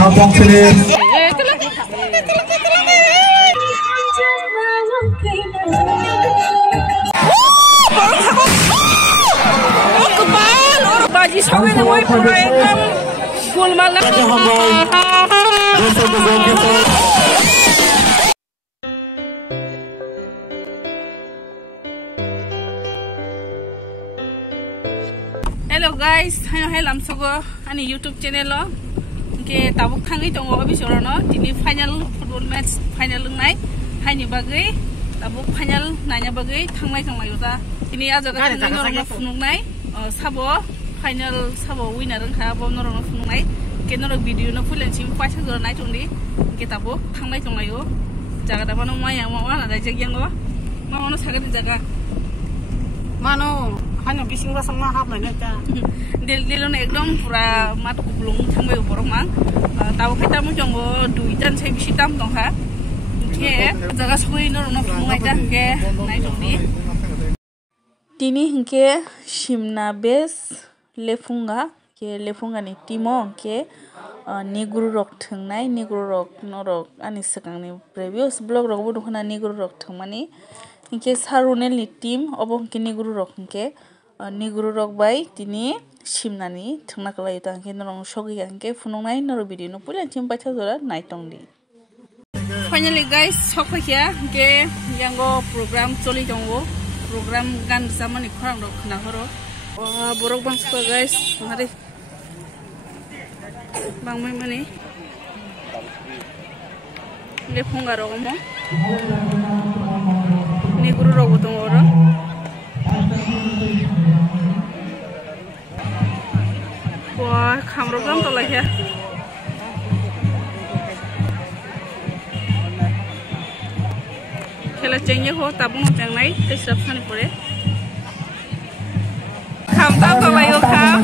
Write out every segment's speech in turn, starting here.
Kampung sini. Baji sampai nawai proyek gul malam. Hello guys, hai lamsugo ani YouTube channel lo. Ke tabuk thangai tongo abisoro no tini final football match final lungnai haini bagai tabuk final nanya bagai thanglai uta ini ajaga thangai funungnai sabo final sabo winner angka bo norong funungnai ke norong video no fulen sim paisa jora nai tongdi ke tabuk thanglai tonglayo jaga da mano maya mawana da jagyang go mano sagati jaga mano hanya bising rasa mahal banyak ya. Delon ekdom pura matu kubulung sampai borong mang. Tahu kita mau jonggo duitan saya bisi tam dong ha. Ke jaga sui norong fungai dah ke naik dongni. Tini hingke shimna bes lefunga ke lefunga ni timo ke neguru rok thengnai neguru rok norok ani sekang ni previous blog rok bu dukna neguru rok thangmani hingke sarunel ni team obo hingke neguru rok hingke neguru rok bai tini shimnani thangna kalai ta hingke norong shogi hingke funungnai noro video no pulen chim pacha jora naitongdi. Finally guys sokhakia hingke yango program choli jongo program gan zamani khorang rok khna horo borok bangsko guys mari bangmai mani lefunga rok mo neguru rok dong oro wah kamro gam to lagi khela chengye ho tabung chengnai tesap sani pore kham ta to layo kham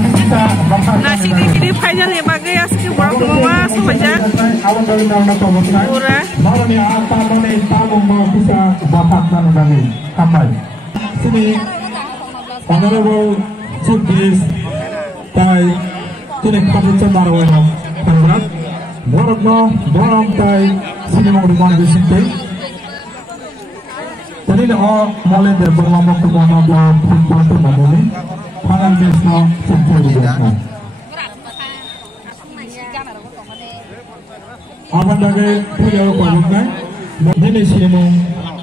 nasi di final e bagai aski borok mama sobaja ora Malani apa mane tabung mau bisa batak dan dali kamai. Sini honorable chief guest tai tini kapten marwai ham kongrat borok no borong tai sini mau rumah di sini. Tadi le o mole de borong tu bono do football tu mamuni final match no central di sana. Aman dage punya pabungan jadi sini mau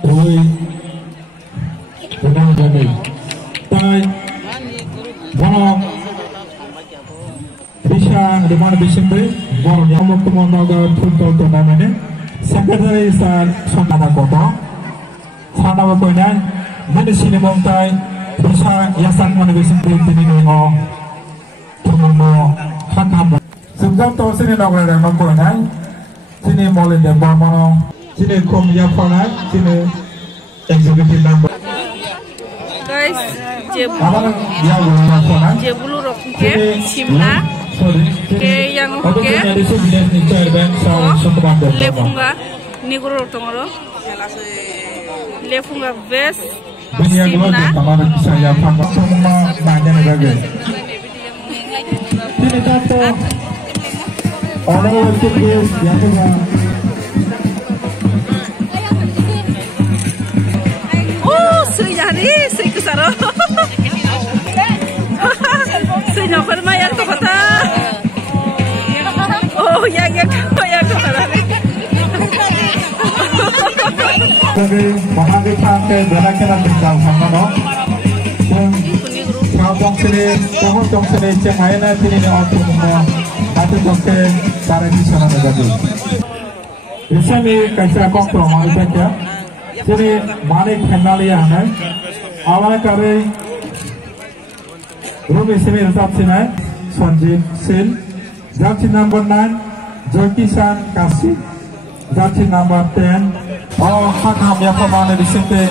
oi benang jadi tai borong bisa di mana bisa beri borong yang mau kemonaga football turnamen secretary sar sana kota sana pokoknya jadi sini mau tai bisa yasan mana bisa beri ini nih turnamen hantam sebab tu sini nak ada pokoknya sini mulai dari mana sini kom ya panai sini executive member guys jebulu rok ke simna ke yang ke lefunga neguru rok tongoro lefunga bes simna saya paham semua banyak lagi sini satu orang wajib yang punya sui jadi sui kesaro sui nopal maya to kata oh ya to kata jadi bahagia sampai berakhirlah tinggal sama no kampung sini kampung sini cemailah sini ni orang semua atau dokter cara di sana menjadi. Isami kaisa kontrol mana saja. Sini Manik Hendalia है आवाज़ करे रूमी से मेरे साथ सिना संजीव सिल जाति नंबर 9 ज्योति सान काशी जाति नंबर 10 और हक हम यहाँ पर माने दिसते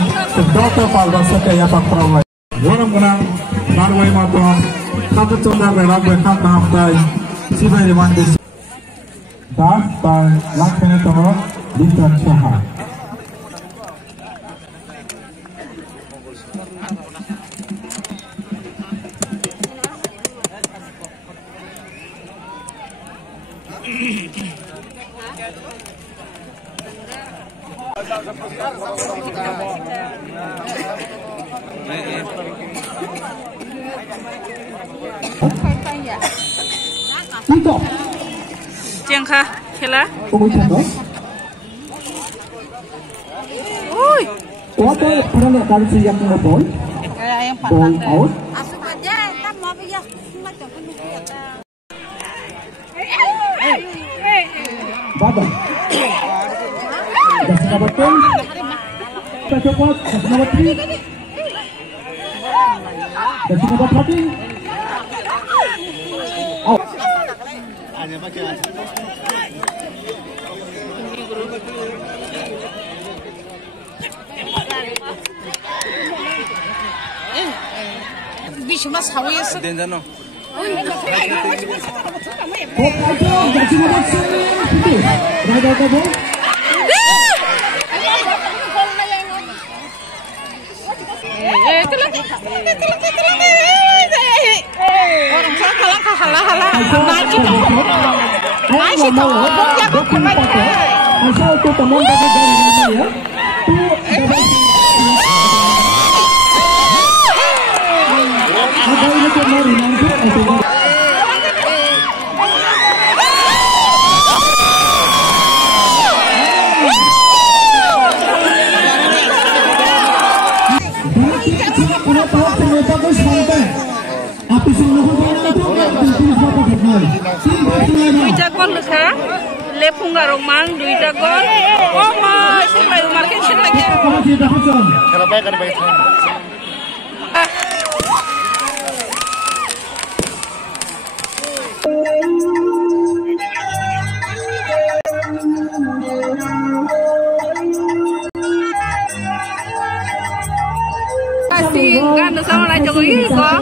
डॉक्टर पालवा सके यहाँ पर प्रॉब्लम जोरम गुना नारवाई मातों खाते चंदा बेराग बेखान नाम दाई सिवाय रिमान दिस दास तार लाख में तो दिक्कत चहा Jengka, kela. What are the currency yang ball? Ball out. Asuk aja, tak mau ya. Macam Badan. Das number 10. Petropat, das number 3. Das number 13. Out. Bicho mas hawi es. Denjano. Duita gol lekha, lepunga romang duita gol. Oh ma, sebagai market lagi. Kalau baik kan baik. Kasih kan sama lah Jokowi kok.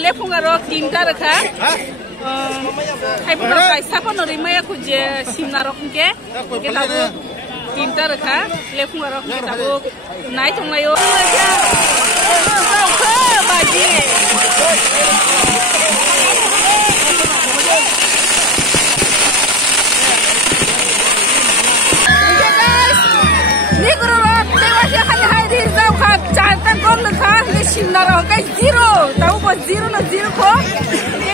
Lepungarok tinta rekha. Hai pura paisa pun nori maya kuje simnarok ke. Kita bu tinta rekha. Lepungarok kita bu naik tungayo. Baji. sinara kai zero tahu ko zero na zero ko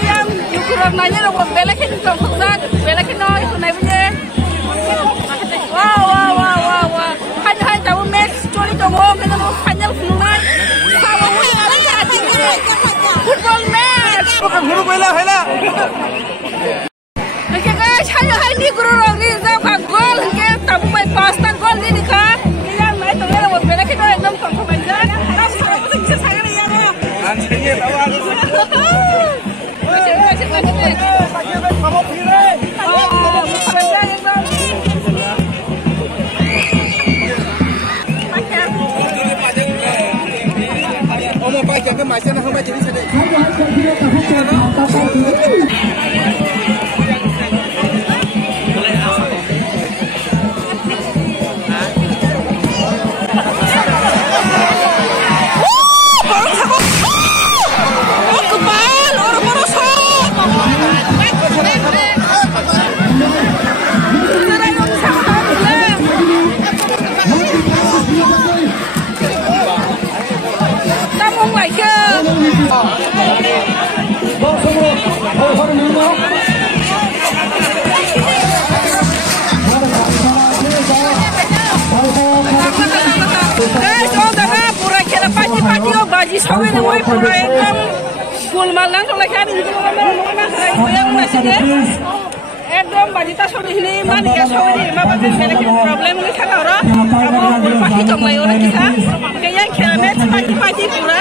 yang ukuran nanya lo belakin ko khuzan belakin no itu nai bunye wow hai tahu match story to mo kena mo final final sama football match guru bela hela oke guys hai ni guru rong ni za ka gol ke tahu mai pasta gol ni ka yang nai to lo belakin no ekdom ko banja Baji sawi ni moi pura ekdom gol malang tong lekha ni yang masih deh ekdom baji ta sawi ni mani ya sawi ni ma baji belak problem ni thaka ora abo paki tong lai ora kita ke yang khame paki pura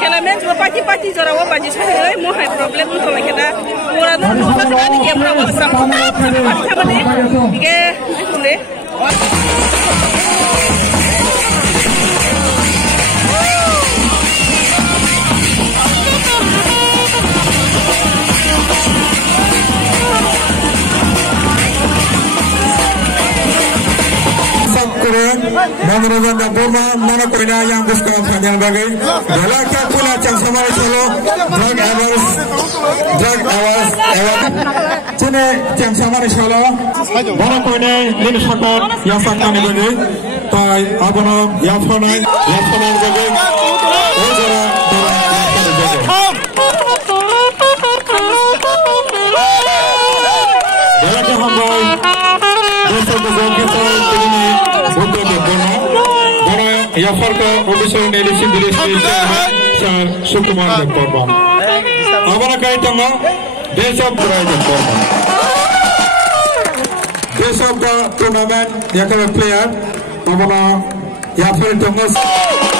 Kelamen cuma pagi jara wa baji sawi mo hai problem tong lekha ora no no ka ni ke pura wa sama ni ke ni Menurut Dapurma mana koina yang gusto yang bagay dalaka pula cang sama solo drug awas cene cang sama solo mana koina lin sakot yang sakani bagay tai abono yang phonai bagay ojara dalaka hamboy dosto kita ini untuk ya farka obisau nelisi dilisi sar sukuman korban abana kaitama desa praja korban desa tournament ya player abana ya farka